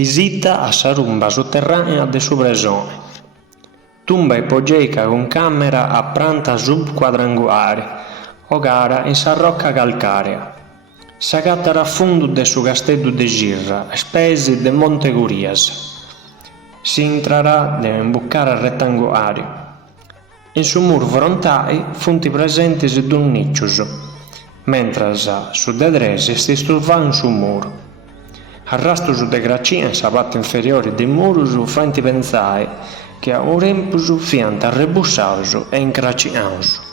Visita a sa rumba sotterranea de su presone. Tumba ipogeica con camera a planta subquadrangolare, o gara in sa rocca calcarea. Sa cattara a fundu de su castello de Girra, spesi de Monte Curias. Si intrarà de imbuccare rettangolare. In su muro frontale funti presenti d'un nicciuso, mentre su de tresi si stuvava su muro. Arrastusu de gracina in sa parte inferiore del muro fanti pensare che a un rempusu fiant arrebussausu e incracinausu.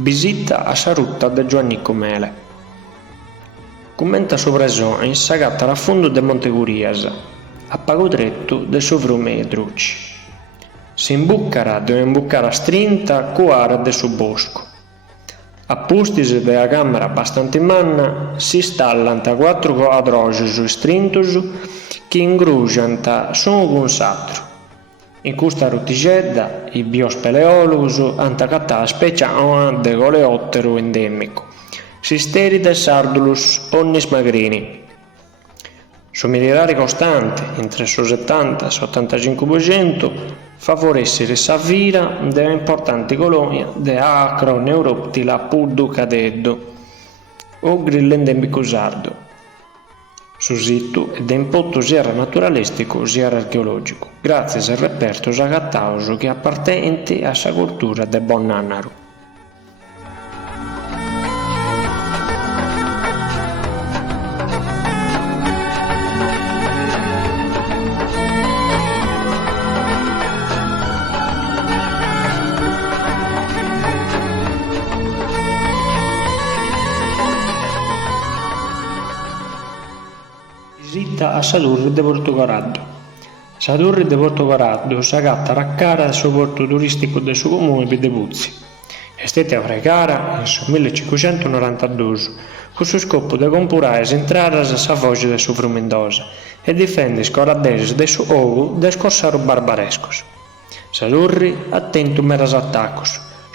Visita a sa rutta de Giovannicco Mele. Commenta su presone sa cattara a fondo de Monte Curias, a pagotretto de Sovrume Drucci. Si imbuccara de un'imbuccara strinta cuara de su bosco. A pustisi de la camera abbastanza manna si installant 4 quadrogesu strintusu che ingrugiant sunu cun s'atru. In questa ruttigedda, i biospeleologus ant agattata specie de coleotteru endemico, Sisteride sardulus onnis magrini. Su militari costante, entre su 70 e 85%, favoressere sa vira de importanti colonia de Acroneuroptila pudducadeddo o grillo endemico sardo. Su sito è de impotto sia naturalistico sia archeologico, grazie al reperto agattausu che appartenenti a sa cultura de Bonnannaru. Visita a sa torre de Portocarrado. Sa torre de Portocarrado s'agatta raccara al suo porto turistico del suo comune per de Puzzi. È stata pregata nel 1592 con lo scopo di compurare le entrate a sa voce del suo Frumentosa e difendere i coradelli del suo ogo dai scorsari barbarescos. Sa torre ha tenuto meras attacchi,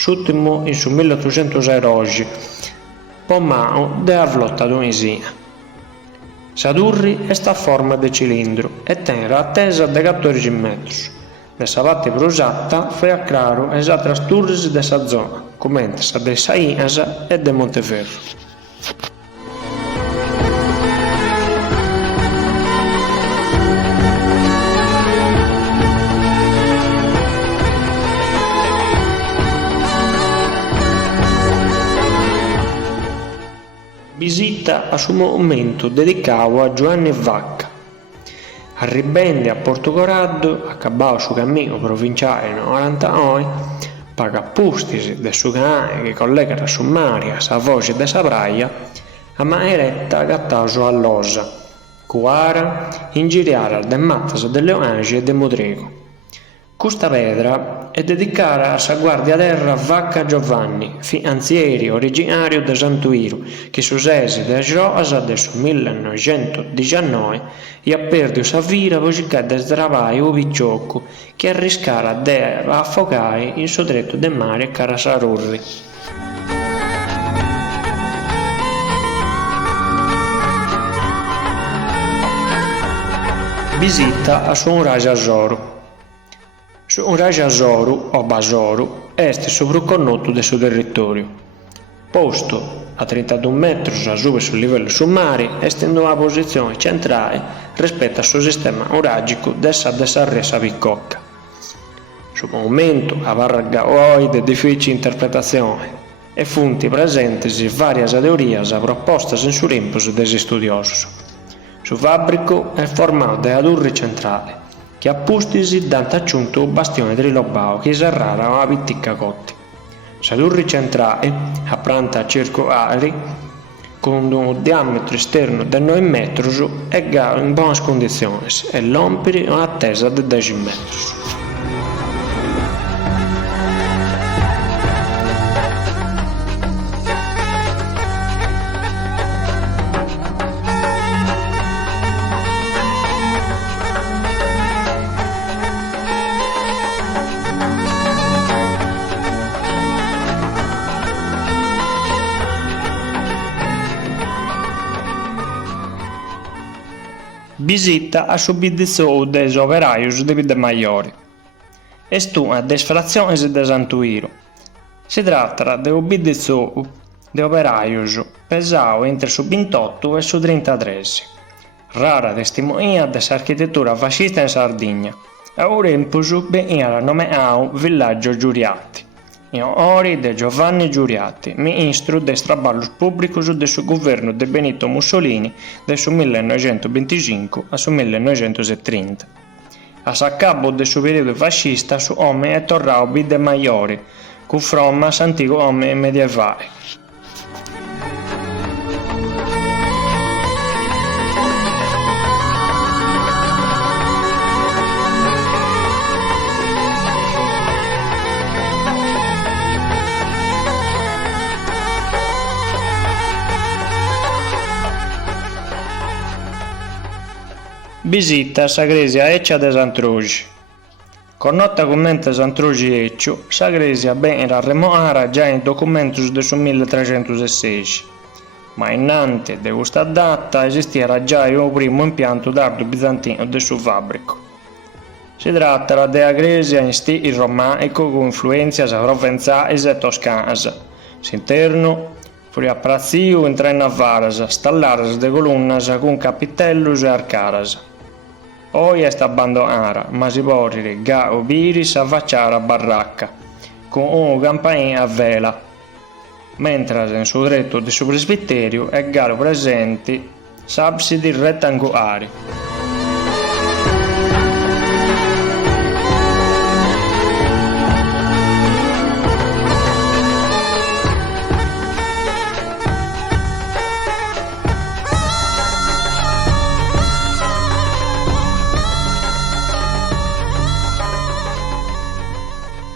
l'ultimo in 1806 oggi, per mano della flotta tunisina. Sa torre è a forma di cilindro e tiene l'attesa di 14 metri. Nella parte prosata fa a chiaro le altre torri della zona, come sa de Sainas e de Monteferro. Visita a suo monumento dedicato a Giovanni Vacca. Arribendi a Portocarrado, accabato su cammino provinciale 99, paga pustisi del suo canale che collega da su mare a sa voce de sa praia, a maeretta agattato all'osa, cuara, ingiriare al de mattas delle orange e de Modrego. Questa pedra è dedicata a sa guardia terra Vacca Giovanni, finanziere originario de Santuiro, che su sesi de Giosa del 1919 e ha perduto sa vita poiché desdravai o picciocco che arriscara de affogare in suo dretto de mare a Carasarurri. Visita a Suon Raja Zoro. Suon Raja Zoro o Basoru è il proconnoto del suo territorio. Posto a 32 metri sopra sul livello summare, estende una posizione centrale rispetto al suo sistema oragico dessa resa Piccocca. Sul monumento avarga di difficile interpretazione e fonti presenti varie teorie proposte in su rimpus degli studiosi. Su fabbrico è formato da torre centrale, che a pustisi dante aggiunto un bastione trilobao che serrara una pittica cotti. Sa torre centrale, a planta circolare, con un diametro esterno di 9 metri, è in buone condizioni e l'ompere un'attesa di 10 metri. visita a su bidizzou des operaius de Videmaiori. Est una des fraziones de Santuiru. Si tratta de un bidizzou de operaius pesau entre su 28 e su 33. Rara testimonia de s'architettura fascista in Sardegna. A Urempus veniva nomeato Villaggio Giuriatti, in onore de Giovanni Giuriatti, ministro des Traballus Públicos de su governo de Benito Mussolini de su 1925 a su 1930. A s'accabo de su periodo fascista su ome è torrao Videmaiori, cu fromma s'antico ome medievale. Visita sa Gresia Eccia de Sant'Rogi. Connota commenta Sant'Rogi Eccio, sa Gresia ben era remoara già in documentus de su 1316, ma innanti de questa data esisteva già il primo impianto d'arte bizantino de su fabbrico. Si tratta della Gresia in stile romanico con influenze provenzali e toscanas. S'interno fu apprazzio in tre navaras, stallaras de colonnas con capitellus e arcaras. Poi è abbandonata, ma si può ga o biris a facciare a baracca, con un campanile a vela, mentre in sul retto del suo presbiterio è garo presenti s'absidi rettangolari.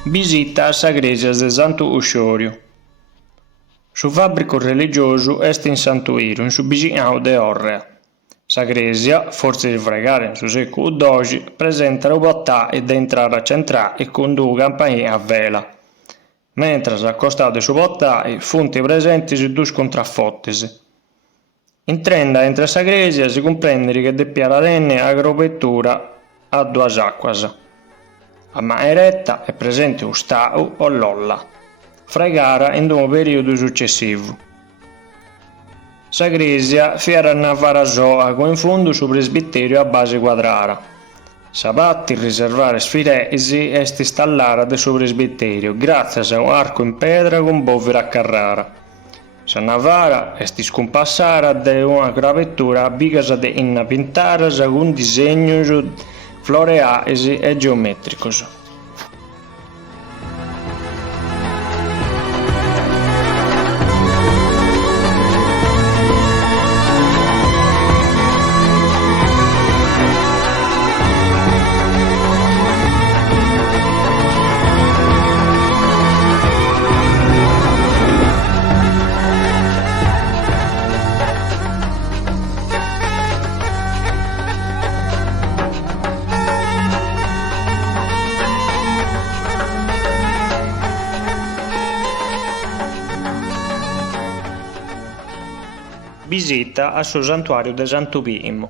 Visita a sa Gresia de Santu Uscioriu. Su fabbrico religioso est in Santuiru, in su vicinau de Orrea. Sa Gresia, forse di fregare in su secolo XII, presenta un portale de entrata centrale con due campanili a vela, mentre al costato de su portale funti presenti su due contraffottisi. In trenda entra sa Gresia si comprende che de piaradenne agropettura a due acquas. A mano eretta è presente un stau o lolla, fregara in un periodo successivo. Sa Gresia fiera una varasoa con in fondo su presbiterio a base quadrata. Sa patti riservare sfiresi est installata del suo presbiterio grazie a un arco in pedra con bovera a Carrara. Sa navara est scompassata da una gravettura bicasa de inna pintaras con disegni floreali e geometricos. Visita a su santuario de Santu Pimo.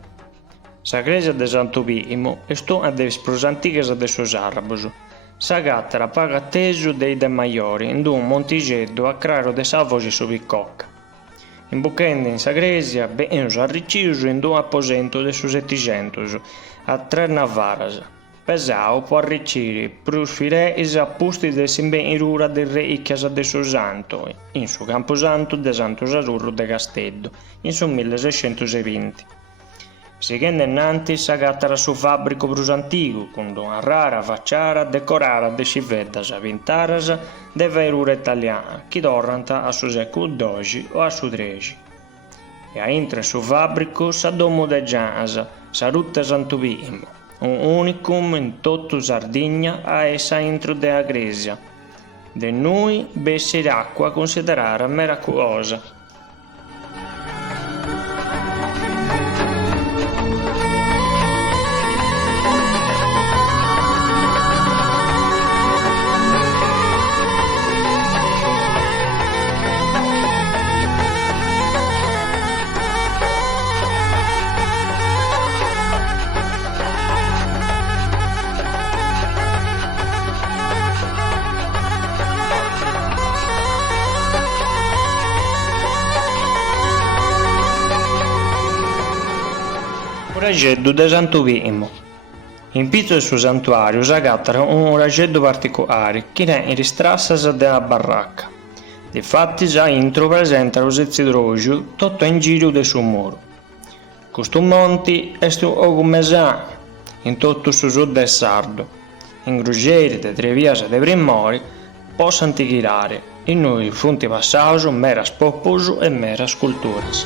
Sa Gresia de Santu Pimo est una des prus antigas de sos arabos. Sa cattara paga tesu dei de Maiori in un montigeddu a craro de sa voce su Picocca. Imbuchende in sa Gresia benus arriccius in un apposento de su 700 a tre navaras. Pesau può arriccire prus fireis a pusti de s'imbenirura de reicchias de su santo, in su camposanto de Santo Sasurro de Casteddu, in su 1620. Seguendo innanti sa cattara su fabbrico prus antigu, con una rara facciara decorata de civeddas pintaras de verura italiana, chi tornant a su secolo XII o a su XIII. E a intra su fabbrico sa domo de Gianasa, sa rutta Santu Pimo, un unicum in tutto Sardegna a essa intro della Gresia. De noi bessi d'acqua considerata meraculosa. Rajeddu de Santu Pimo. In pizzo del suo santuario s'agattara un rajeddu particolare che è in ristrassas della barracca. Difatti già intro presenta lo sezzidrogiu tutto in giro del suo muro. Questo monte è o come sa in tutto su sud del sardo. In gruggeri de trevias de primori possono tirare in noi fonti passaggio meras popposo e meras culturas.